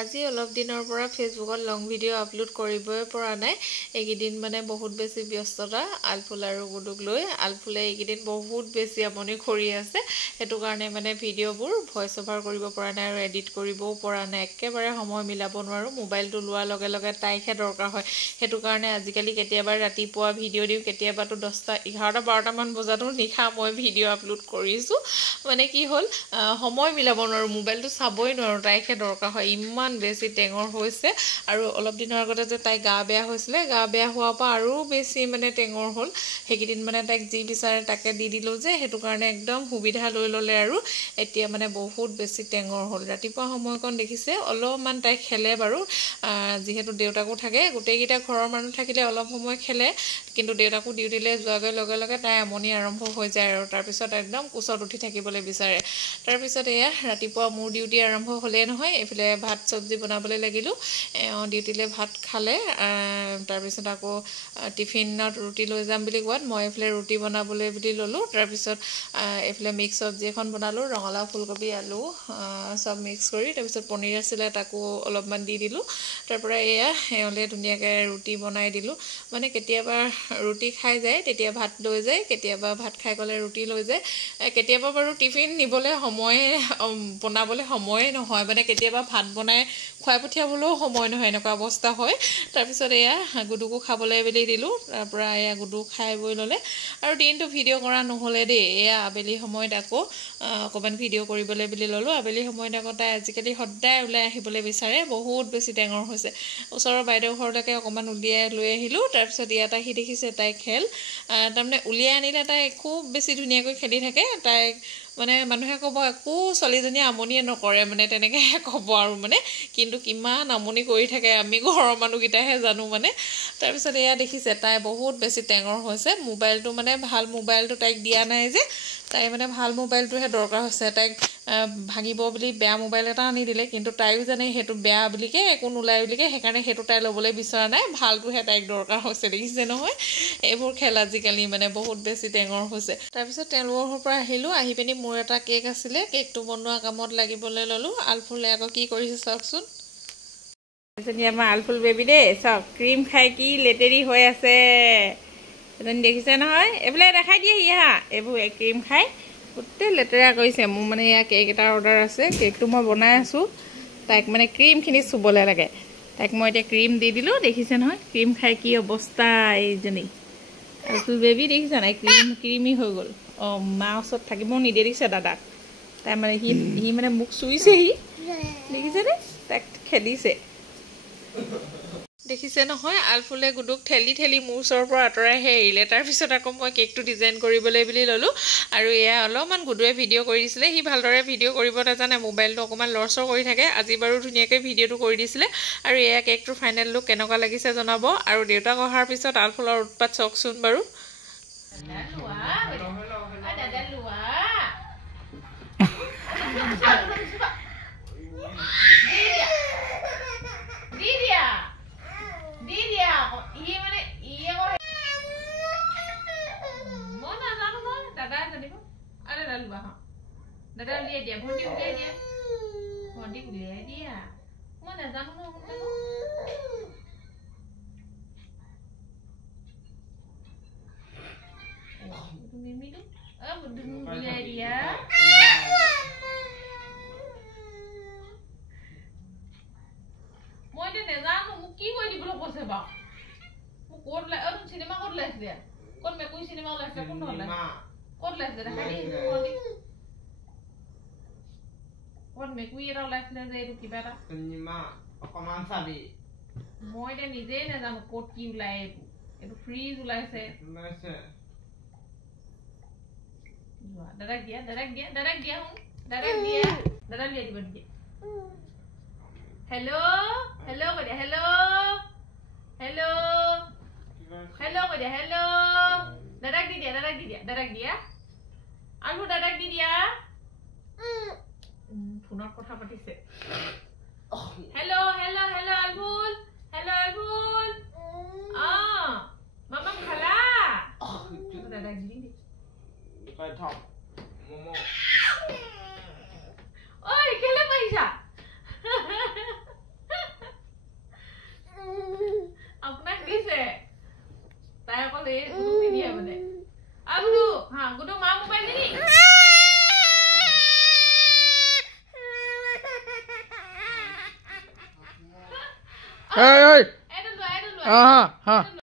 আজি অলপ দিনৰ পৰা ফেচবুকত লং ভিডিঅ' আপলোড কৰিবই পৰা নাই। এইকেইদিন মানে বহুত বেছি ব্যস্ততা আলফুল আৰু গুডুক লৈ। আলফুলে এইকেইদিন বহুত বেছি আমনি কৰি আছে, সেইটো কাৰণে মানে ভিডিঅ'বোৰ ভইচ অভাৰ কৰিব পৰা নাই আৰু এডিট কৰিবও পৰা নাই। একেবাৰে সময় মিলাব নোৱাৰোঁ। মোবাইলটো লোৱাৰ লগে লগে তাইকহে দৰকাৰ হয়, সেইটো কাৰণে আজিকালি কেতিয়াবা ৰাতিপুৱা ভিডিঅ' দিওঁ, কেতিয়াবাতো 10টা 11টা 12টামান বজাতো নিশা মই ভিডিঅ' আপলোড কৰিছোঁ। মানে কি হ'ল, সময় মিলাব নোৱাৰোঁ, মোবাইলটো চাবই নোৱাৰোঁ, তাইকহে দৰকাৰ হয়। ইমান বেছি টেঙৰ হৈছে। আৰু অলপ দিনৰ আগতে যে তাই গা বেয়া হৈছিলে, গা বেয়া হোৱাৰ পৰা আৰু বেছি মানে টেঙৰ হ'ল। সেইকেইদিন মানে তাইক যি বিচাৰে তাকে দি দিলোঁ যে, সেইটো কাৰণে একদম সুবিধা লৈ ল'লে আৰু এতিয়া মানে বহুত বেছি টেঙৰ হ'ল। ৰাতিপুৱা সময়কণ দেখিছে অলপমান তাই খেলে বাৰু, যিহেতু দেউতাকো থাকে। গোটেইকেইটা ঘৰৰ মানুহ থাকিলে অলপ সময় খেলে, কিন্তু দেউতাকো ডিউটিলৈ যোৱাগৈ লগে লগে তাই আমনি আৰম্ভ হৈ যায় আৰু তাৰপিছত একদম কোচত উঠি থাকিবলৈ বিচাৰে। তাৰপিছত এয়া ৰাতিপুৱা মোৰ ডিউটি আৰম্ভ হ'লেই নহয়, এইফালে ভাত চব্জি বনাবলৈ লাগিলোঁ। ডিউটিলৈ ভাত খালে, তাৰপিছত আকৌ টিফিনত ৰুটি লৈ যাম বুলি কোৱাত মই এইফালে ৰুটি বনাবলৈ বুলি ল'লোঁ। তাৰপিছত এইফালে মিক্স চব্জি এখন বনালোঁ, ৰঙালাও ফুলকবি আলু চব মিক্স কৰি। তাৰপিছত পনীৰ আছিলে, তাকো অলপমান দি দিলোঁ। তাৰপৰা এয়া এওঁলৈ ধুনীয়াকৈ ৰুটি বনাই দিলোঁ। মানে কেতিয়াবা ৰুটি খাই যায়, তেতিয়া ভাত লৈ যায়, কেতিয়াবা ভাত খাই গ'লে ৰুটি লৈ যায়। কেতিয়াবা বাৰু টিফিন নিবলৈ বনাবলৈ সময়ে নহয়, মানে কেতিয়াবা ভাত বনাই খুৱাই পঠিয়াবলৈও সময় নহয়, এনেকুৱা অৱস্থা হয়। তাৰপিছত এয়া গুডুকো খাবলৈ বুলি দিলোঁ। তাৰপৰা এয়া গুডু খাই বৈ ল'লে আৰু দিনটো ভিডিঅ' কৰা নহ'লে দেই। এয়া আবেলি সময়ত আকৌ অকণমান ভিডিঅ' কৰিবলৈ বুলি ল'লোঁ। আবেলি সময়ত আকৌ তাই আজিকালি সদায় ওলাই আহিবলৈ বিচাৰে, বহুত বেছি টেঙৰ হৈছে। ওচৰৰ বাইদেউ ঘৰলৈকে অকণমান উলিয়াই লৈ আহিলোঁ। তাৰপিছত ইয়াত আহি দেখিছে তাই খেল, তাৰমানে উলিয়াই আনিলে তাই খুব বেছি ধুনীয়াকৈ খেলি থাকে। তাইক মানে মানুহে ক'ব একো ছোৱালীজনীয়ে আমনিয়ে নকৰে, মানে তেনেকৈহে ক'ব আৰু মানে, কিন্তু কিমান আমনি কৰি থাকে আমি ঘৰৰ মানুহকেইটাহে জানো মানে। তাৰপিছত এয়া দেখিছে তাই বহুত বেছি টেঙৰ হৈছে। মোবাইলটো মানে ভাল মোবাইলটো তাইক দিয়া নাই যে, তাই মানে ভাল মোবাইলটোহে দৰকাৰ হৈছে। তাইক ভাঙিব বুলি বেয়া মোবাইল এটা আনি দিলে, কিন্তু তাইও জানে সেইটো বেয়া বুলিকে, একো নোলায় বুলিকে, সেইকাৰণে সেইটো তাই ল'বলৈ বিচৰা নাই, ভালটোহে তাইক দৰকাৰ হৈছে। দেখিছে নহয়, এইবোৰ খেল আজিকালি মানে বহুত বেছি টেঙৰ হৈছে। তাৰপিছত তেওঁলোকৰ ঘৰৰ পৰা আহিলোঁ, আহি পিনি মোৰ এটা কেক আছিলে, কেকটো বনোৱা কামত লাগিবলৈ ল'লোঁ। আলফুলে আকৌ কি কৰিছে চাওকচোন। এজনী আমাৰ আলফুল বেবী দেই, চাওক ক্ৰীম খাই কি লেতেৰি হৈ আছে এজনী, দেখিছে নহয়। এইফালে দেখাই দিয়েহি হা, এইবোৰ ক্ৰীম খাই গোটেই লেতেৰা কৰিছে। মোৰ মানে এয়া কেক এটাৰ অৰ্ডাৰ আছে, কেকটো মই বনাই আছোঁ। তাইক মানে ক্ৰীমখিনি চুবলৈ লাগে, তাইক মই এতিয়া ক্ৰীম দি দিলোঁ। দেখিছে নহয় ক্ৰীম খাই কি অৱস্থা এইজনী আলফুল বেবী, দেখিছে নাই ক্ৰীমি হৈ গ'ল। মাৰ ওচৰত থাকিবও নিদিয়ে, দেখিছে দাদাক। তাই মানে সি মানে মোক চুইছেহি, দেখিছেনে, তাইক খেলিছে। দেখিছে নহয়, আলফুলে গুডুক ঠেলি ঠেলি মোৰ ওচৰৰ পৰা আঁতৰাইহে এৰিলে। তাৰপিছত আকৌ মই কেকটো ডিজাইন কৰিবলৈ বুলি ল'লোঁ। আৰু এয়া অলপমান গুডুৱে ভিডিঅ' কৰি দিছিলে, সি ভালদৰে ভিডিঅ' কৰিব নাজানে, মোবাইলটো অকণমান লৰচৰ কৰি থাকে। আজি বাৰু ধুনীয়াকৈ ভিডিঅ'টো কৰি দিছিলে। আৰু এয়া কেকটোৰ ফাইনেল লুক কেনেকুৱা লাগিছে জনাব। আৰু দেউতাক অহাৰ পিছত আলফুলৰ উৎপাত চাওকচোন বাৰু। দাদা উলিয়াই দিয়া, ভণ্টি উলিয়াই দিয়া, ভণ্টিক উলিয়াই দিয়া। মই নাজানো ন উলিয়াই দিয়া। মই এতিয়া নেজানো, মোক কি কৰি দিবলৈ কৈছে বাৰু। মোক ক'ত ওলাই চিনেমা ক'ত ওলাইছিলে, ক'ত মেকুৰী চিনেমা ওলাইছিলে, কোন ওলাইছিলে, ক'ত ওলাইছিলে দেখাই দি। ক'ত মেকুৰী এটা ওলাইছিলে যে, এইটো কিবা এটা অকণমান চাবি। মই এতিয়া নিজেই নাজানো ক'ত কি ওলাই। এইটো ফ্ৰিজ ওলাইছে। দাদাক দিয়া, দাদাক দিয়া, দাদাক দিয়া, দাদাক দিয়া, দাদা উলিয়াই দিব দিয়ে। হেল্ল' হেল্ল' কৈ দিয়া, হেল্ল' হেল্ল' হেল্ল' কৈ দিয়া, হেল্ল'। দাদাক দি দিয়া, দাদাক দি দিয়া, দাদাক দিয়া। আলু দাদাক দি দিয়া। ফোনত কথা পাতিছে। হেল্ল' হেল্ল' হেল্ল' আলফুল, হেল্ল' আলফুল। মামা খালা? দাদাক দি দি। ঐ কেলে পাৰিছা? পাগল এই গুডু নিদিয়ে মানে গুডু হা গুডু মা মোবাইল নি Hey, hey. এটা লো হ্যাঁ